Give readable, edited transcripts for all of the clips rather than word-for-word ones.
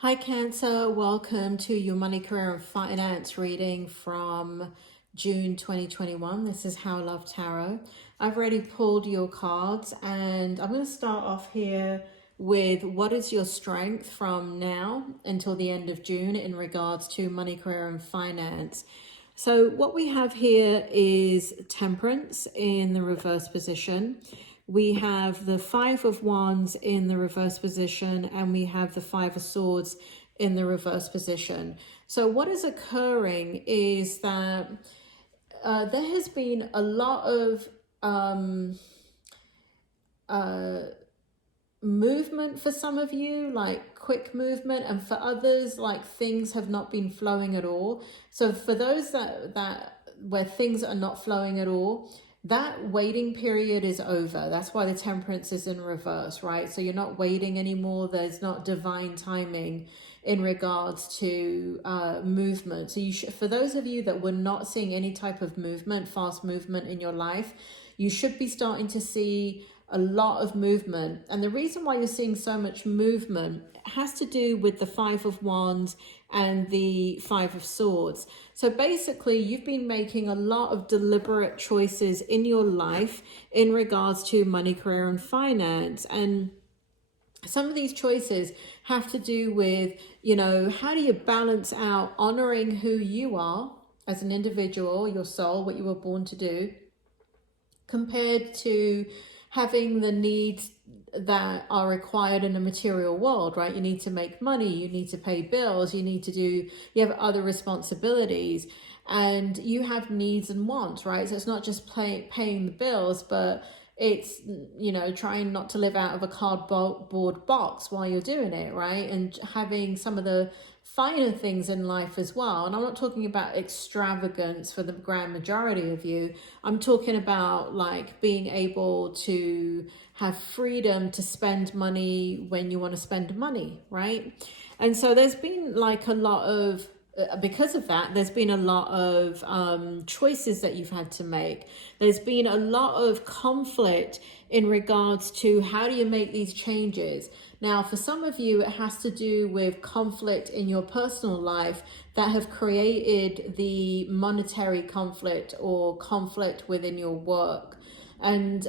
Hi Cancer, welcome to your money, career and finance reading from June 2021. This is How Love Tarot. I've already pulled your cards and I'm going to start off here with what is your strength from now until the end of June in regards to money, career and finance. So what we have here is Temperance in the reverse position. We have the Five of Wands in the reverse position, and we have the Five of Swords in the reverse position. So what is occurring is that there has been a lot of movement for some of you, like quick movement, and for others, like things have not been flowing at all. So for those that where things are not flowing at all, that waiting period is over. That's why the Temperance is in reverse, right? So you're not waiting anymore. There's not divine timing in regards to movement. So for those of you that were not seeing any type of movement, fast movement in your life, you should be starting to see a lot of movement. And the reason why you're seeing so much movement has to do with the Five of Wands and the Five of Swords. So basically, you've been making a lot of deliberate choices in your life in regards to money, career, and finance. And some of these choices have to do with, you know, how do you balance out honoring who you are as an individual, your soul, what you were born to do, compared to having the needs that are required in a material world, right? You need to make money, you need to pay bills, you have other responsibilities, and you have needs and wants, right? So it's not just paying the bills, but it's, you know, trying not to live out of a cardboard box while you're doing it, right? And having some of the finer things in life as well. And I'm not talking about extravagance for the grand majority of you. I'm talking about like being able to have freedom to spend money when you want to spend money, right? And so there's been like a lot of because of that, there's been a lot of choices that you've had to make. There's been a lot of conflict in regards to how do you make these changes. Now, for some of you, it has to do with conflict in your personal life that have created the monetary conflict or conflict within your work. And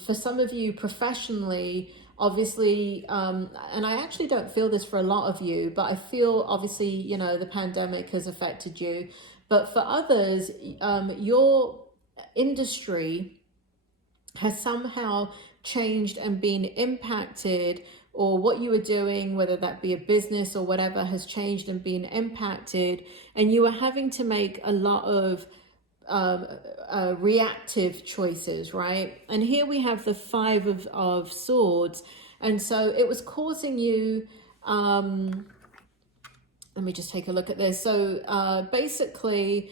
for some of you professionally, obviously, and I actually don't feel this for a lot of you, but I feel obviously, you know, the pandemic has affected you. But for others, your industry has somehow changed and been impacted, or what you were doing, whether that be a business or whatever, has changed and been impacted, and you are having to make a lot of reactive choices, right? And here we have the Five of Swords, and so it was causing you let me just take a look at this. So basically,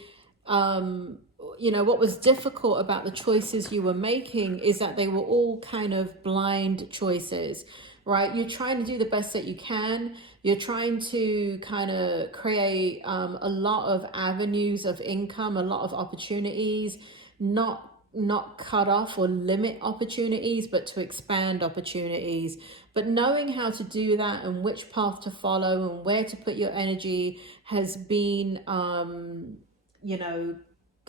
you know, what was difficult about the choices you were making is that they were all kind of blind choices, right? You're trying to do the best that you can. You're trying to kind of create a lot of avenues of income, a lot of opportunities, not cut off or limit opportunities, but to expand opportunities. But knowing how to do that and which path to follow and where to put your energy has been, you know,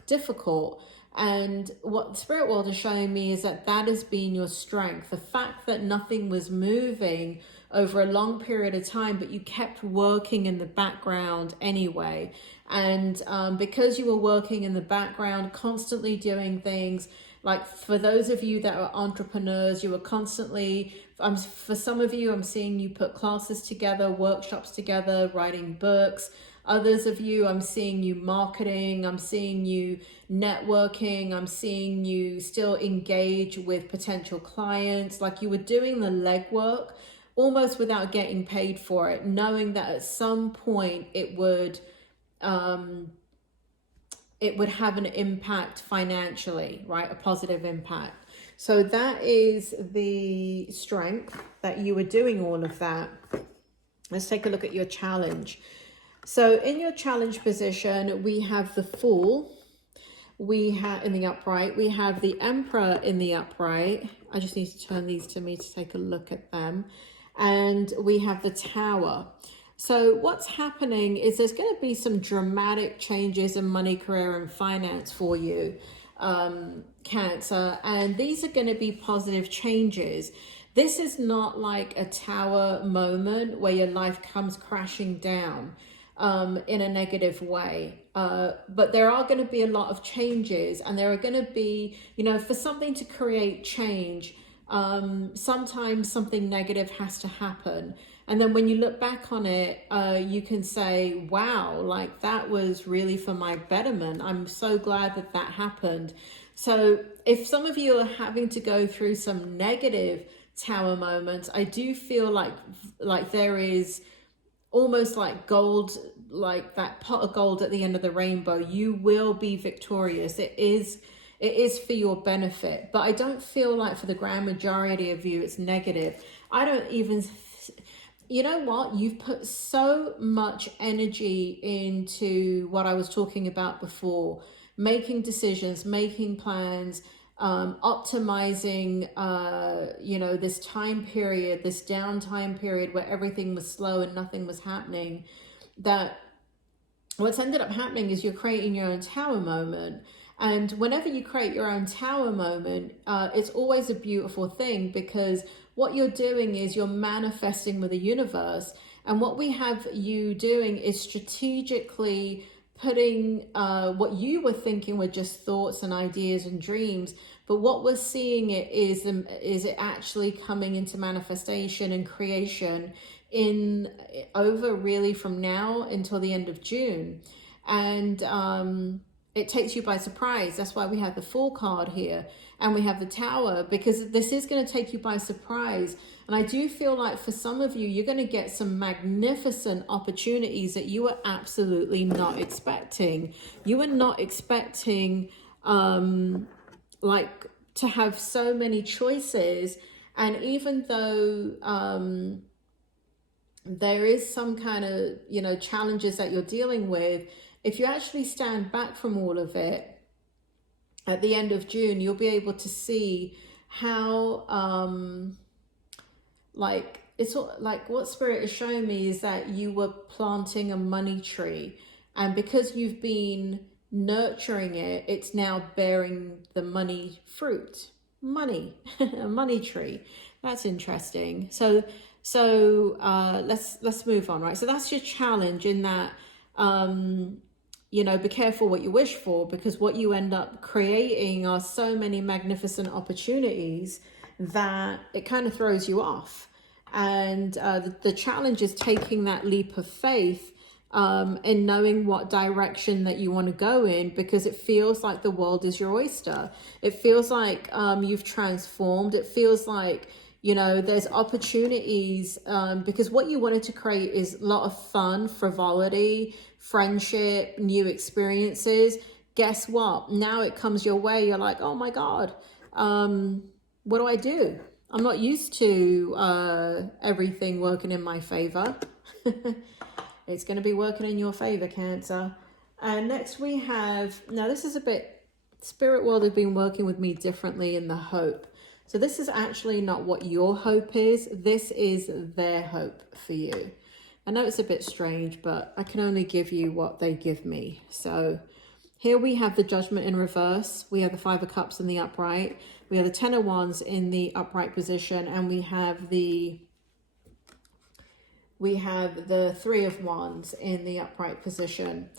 difficult. And what the spirit world is showing me is that that has been your strength. The fact that nothing was moving over a long period of time, but you kept working in the background anyway. And because you were working in the background, constantly doing things, like for those of you that are entrepreneurs, you were constantly, for some of you, I'm seeing you put classes together, workshops together, writing books. Others of you, I'm seeing you marketing, I'm seeing you networking, I'm seeing you still engage with potential clients, like you were doing the legwork almost without getting paid for it, knowing that at some point it would have an impact financially, right? A positive impact. So that is the strength that you were doing all of that. Let's take a look at your challenge. So in your challenge position, we have the Fool, we have in the upright, we have the Emperor in the upright. I just need to turn these to me to take a look at them. And we have the Tower. So what's happening is there's going to be some dramatic changes in money, career, and finance for you, Cancer. And these are going to be positive changes. This is not like a tower moment where your life comes crashing down in a negative way. But there are going to be a lot of changes, and there are going to be, you know, for something to create change, sometimes something negative has to happen. And then when you look back on it, you can say, wow, like that was really for my betterment. I'm so glad that that happened. So if some of you are having to go through some negative tower moments, I do feel like there is almost like gold, like that pot of gold at the end of the rainbow. You will be victorious. It is for your benefit. But I don't feel like for the grand majority of you, it's negative. I don't even... You know what? You've put so much energy into what I was talking about before, making decisions, making plans, optimizing, you know, this time period, this downtime period where everything was slow and nothing was happening, that what's ended up happening is you're creating your own tower moment. And whenever you create your own tower moment, it's always a beautiful thing, because what you're doing is you're manifesting with the universe. And what we have you doing is strategically putting what you were thinking were just thoughts and ideas and dreams. But what we're seeing it is it actually coming into manifestation and creation in over really from now until the end of June. And it takes you by surprise. That's why we have the Fool card here and we have the Tower, because this is going to take you by surprise. And I do feel like for some of you, you're going to get some magnificent opportunities that you were absolutely not expecting. You were not expecting like to have so many choices. And even though there is some kind of, you know, challenges that you're dealing with, if you actually stand back from all of it, at the end of June, you'll be able to see how, like, it's like what Spirit is showing me is that you were planting a money tree. And because you've been nurturing it, it's now bearing the money fruit. Money, a money tree. That's interesting. So let's move on, right? So that's your challenge in that, you know, be careful what you wish for, because what you end up creating are so many magnificent opportunities that it kind of throws you off. And the challenge is taking that leap of faith and knowing what direction that you want to go in, because it feels like the world is your oyster. It feels like you've transformed. It feels like, you know, there's opportunities because what you wanted to create is a lot of fun, frivolity, friendship, new experiences. Guess what? Now it comes your way. You're like, oh my God, what do I do? I'm not used to everything working in my favor. It's going to be working in your favor, Cancer. And next we have, now this is a bit, Spirit World have been working with me differently in the hope. So this is actually not what your hope is. This is their hope for you. I know it's a bit strange, but I can only give you what they give me. So here we have the Judgment in reverse. We have the Five of Cups in the upright. We have the Ten of Wands in the upright position. And we have the Three of Wands in the upright position.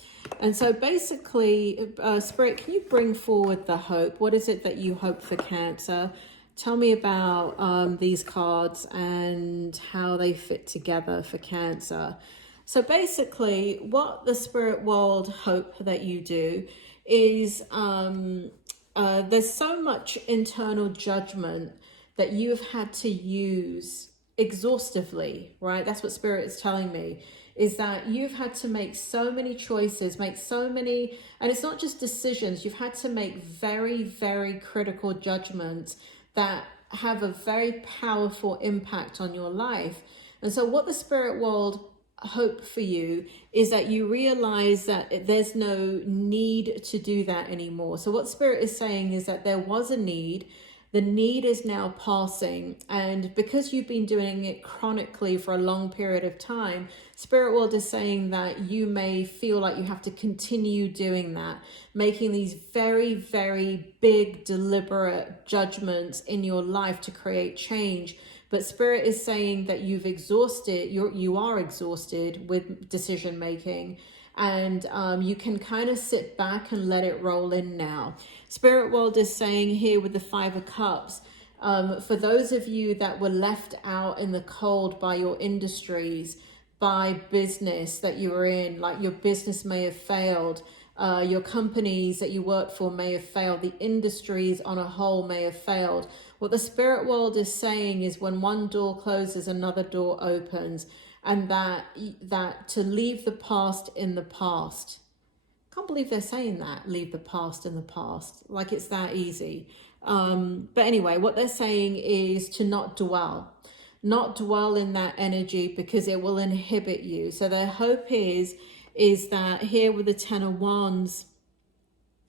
And so basically, Spirit, can you bring forward the hope? What is it that you hope for Cancer? Tell me about these cards and how they fit together for Cancer. So basically, what the Spirit World hope that you do is there's so much internal judgment that you've had to use exhaustively, right? That's what Spirit is telling me, is that you've had to make so many choices, make so many, and it's not just decisions, you've had to make very, very critical judgments that have a very powerful impact on your life. And so what the Spirit World hope for you is that you realize that there's no need to do that anymore. So what Spirit is saying is that there was a need, The need is now passing, and because you've been doing it chronically for a long period of time, Spirit World is saying that you may feel like you have to continue doing that, making these very, very big, deliberate judgments in your life to create change. But Spirit is saying that you are exhausted with decision making, and you can kind of sit back and let it roll in now. Spirit World is saying here with the Five of Cups, for those of you that were left out in the cold by your industries, by business that you were in, like your business may have failed, your companies that you worked for may have failed, the industries on a whole may have failed. What the Spirit World is saying is when one door closes, another door opens, and that to leave the past in the past. Can't believe they're saying that, leave the past in the past, like it's that easy. But anyway, what they're saying is to not dwell in that energy, because it will inhibit you. So their hope is that here with the Ten of Wands,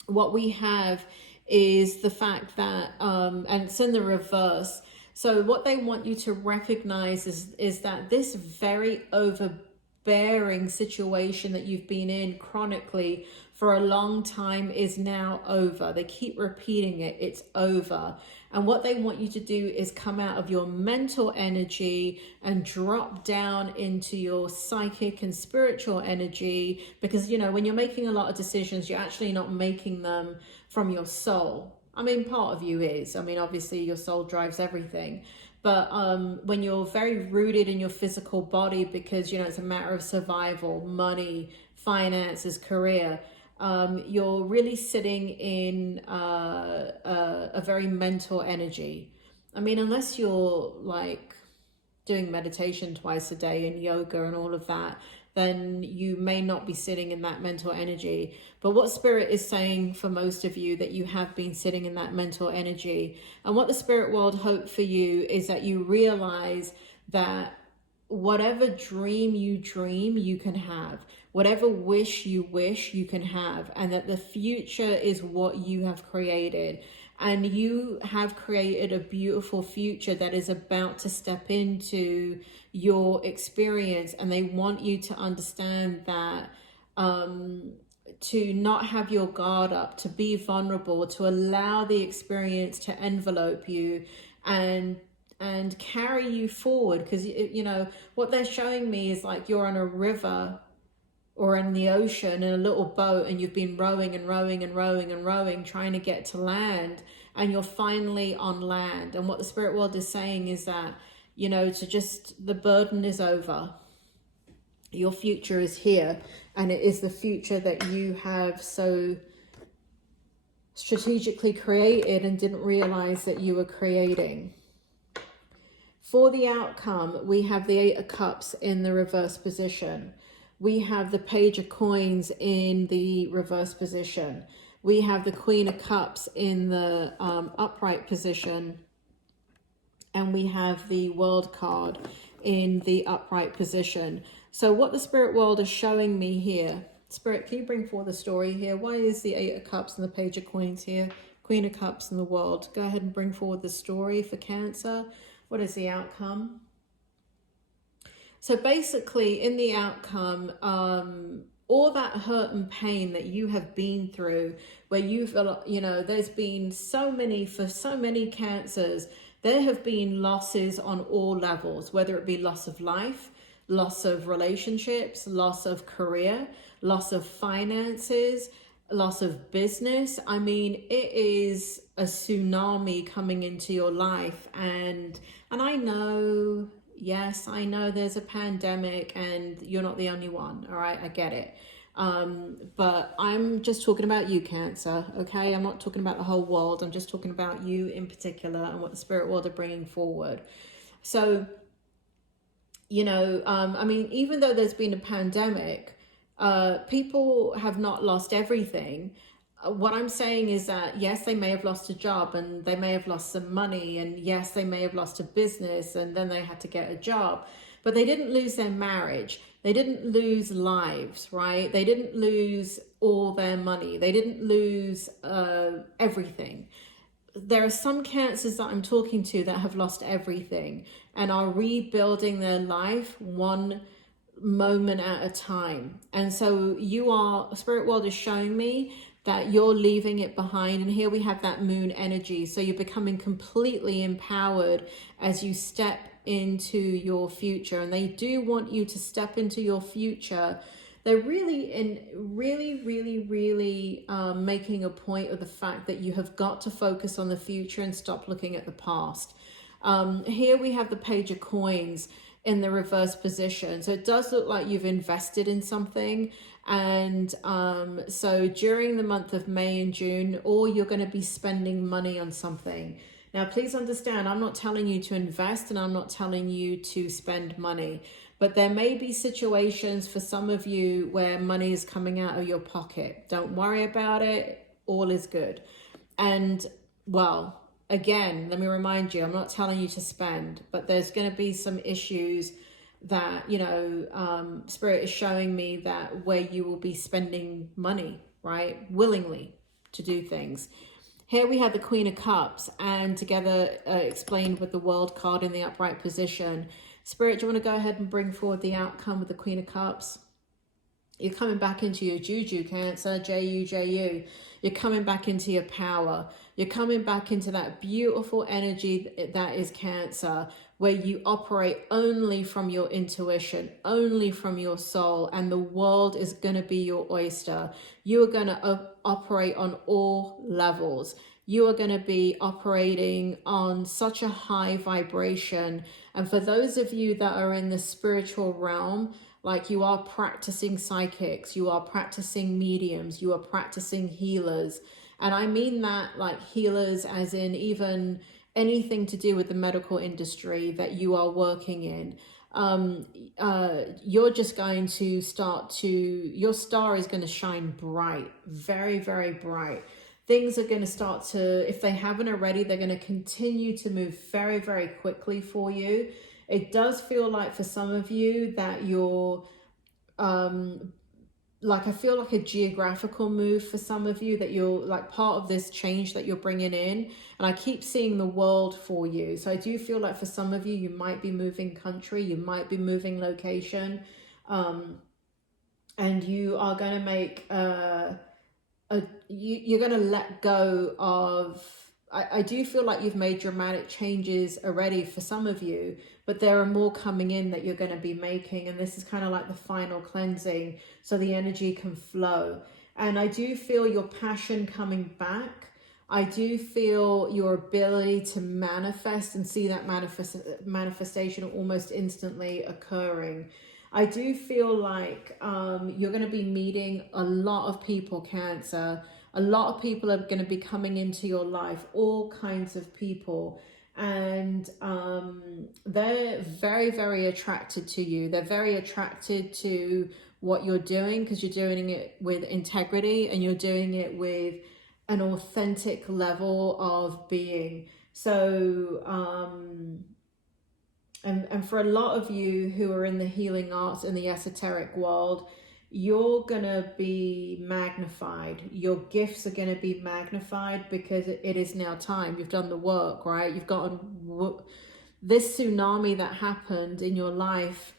what we have is the fact that, and it's in the reverse. So what they want you to recognize is that this very overbearing situation that you've been in chronically for a long time is now over. They keep repeating it, it's over. And what they want you to do is come out of your mental energy and drop down into your psychic and spiritual energy, because, you know, when you're making a lot of decisions, you're actually not making them from your soul. I mean, part of you is. I mean, obviously your soul drives everything. But when you're very rooted in your physical body, because, you know, it's a matter of survival, money, finances, career, you're really sitting in a very mental energy. I mean, unless you're like doing meditation twice a day and yoga and all of that, then you may not be sitting in that mental energy. But what Spirit is saying for most of you, that you have been sitting in that mental energy. And what the Spirit World hope for you is that you realize that whatever dream you dream, you can have. Whatever wish, you can have. And that the future is what you have created. And you have created a beautiful future that is about to step into your experience. And they want you to understand that to not have your guard up, to be vulnerable, to allow the experience to envelope you and carry you forward. Because, you know, what they're showing me is like you're on a river or in the ocean in a little boat, and you've been rowing and rowing and rowing and rowing, trying to get to land, and you're finally on land. And what the Spirit World is saying is that, you know, the burden is over. Your future is here, and it is the future that you have so strategically created and didn't realize that you were creating. For the outcome, we have the Eight of Cups in the reverse position. We have the Page of Coins in the reverse position. We have the Queen of Cups in the upright position. And we have the World card in the upright position. So what the Spirit World is showing me here, Spirit, can you bring forward the story here? Why is the Eight of Cups and the Page of Coins here? Queen of Cups and the World. Go ahead and bring forward the story for Cancer. What is the outcome? So basically in the outcome, all that hurt and pain that you have been through, where you feel, you know, there's been for so many Cancers, there have been losses on all levels, whether it be loss of life, loss of relationships, loss of career, loss of finances, loss of business. I mean, it is a tsunami coming into your life. And I know, yes, I know there's a pandemic and you're not the only one. All right, I get it. But I'm just talking about you, Cancer, okay? I'm not talking about the whole world. I'm just talking about you in particular and what the Spirit World are bringing forward. So, you know, I mean, even though there's been a pandemic, people have not lost everything. What I'm saying is that, yes, they may have lost a job and they may have lost some money, and yes, they may have lost a business and then they had to get a job, but they didn't lose their marriage. They didn't lose lives, right? They didn't lose all their money. They didn't lose everything. there are some Cancers that I'm talking to that have lost everything and are rebuilding their life one moment at a time. And so Spirit world is showing me that you're leaving it behind. And here we have that moon energy. So you're becoming completely empowered as you step into your future. And they do want you to step into your future. They're really making a point of the fact that you have got to focus on the future and stop looking at the past. Here we have the Page of Coins in the reverse position. So it does look like you've invested in something. And so during the month of May and June, or you're going to be spending money on something. Now, please understand, I'm not telling you to invest and I'm not telling you to spend money. But there may be situations for some of you where money is coming out of your pocket. Don't worry about it. All is good. And, well, again, let me remind you, I'm not telling you to spend, but there's going to be some issues that, you know, Spirit is showing me that where you will be spending money, right? Willingly to do things. Here we have the Queen of Cups, and together explained with the World card in the upright position. Spirit, do you want to go ahead and bring forward the outcome with the Queen of Cups? You're coming back into your juju, Cancer, J-U-J-U. You're coming back into your power. You're coming back into that beautiful energy that is Cancer, where you operate only from your intuition, only from your soul, and the world is going to be your oyster. You are going to operate on all levels. You are going to be operating on such a high vibration. And for those of you that are in the spiritual realm, like you are practicing psychics, you are practicing mediums, you are practicing healers. And I mean that like healers as in even anything to do with the medical industry that you are working in. You're just going to your star is going to shine bright, very, very bright. Things are going to start to, if they haven't already, they're going to continue to move very, very quickly for you. It does feel like for some of you that you're, like I feel like a geographical move for some of you, that you're like part of this change that you're bringing in. And I keep seeing the world for you. So I do feel like for some of you, you might be moving country, you might be moving location. And you are going to make, you're going to let go of, I do feel like you've made dramatic changes already for some of you, but there are more coming in that you're going to be making. And this is kind of like the final cleansing so the energy can flow. And I do feel your passion coming back. I do feel your ability to manifest and see that manifestation almost instantly occurring. I do feel like you're going to be meeting a lot of people, Cancer. A lot of people are going to be coming into your life, all kinds of people. And they're very, very attracted to you. They're very attracted to what you're doing because you're doing it with integrity and you're doing it with an authentic level of being. So, and for a lot of you who are in the healing arts and the esoteric world, you're going to be magnified. Your gifts are going to be magnified because it is now time. You've done the work, right? You've gotten this tsunami that happened in your life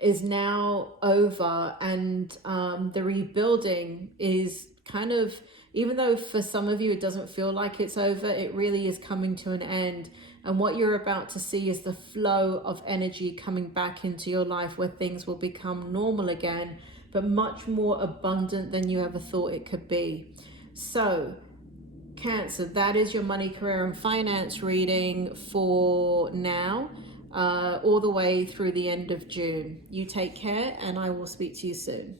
is now over, and the rebuilding is kind of, even though for some of you it doesn't feel like it's over, it really is coming to an end. And what you're about to see is the flow of energy coming back into your life where things will become normal again, but much more abundant than you ever thought it could be. So, Cancer, that is your money, career, and finance reading for now, all the way through the end of June. You take care, and I will speak to you soon.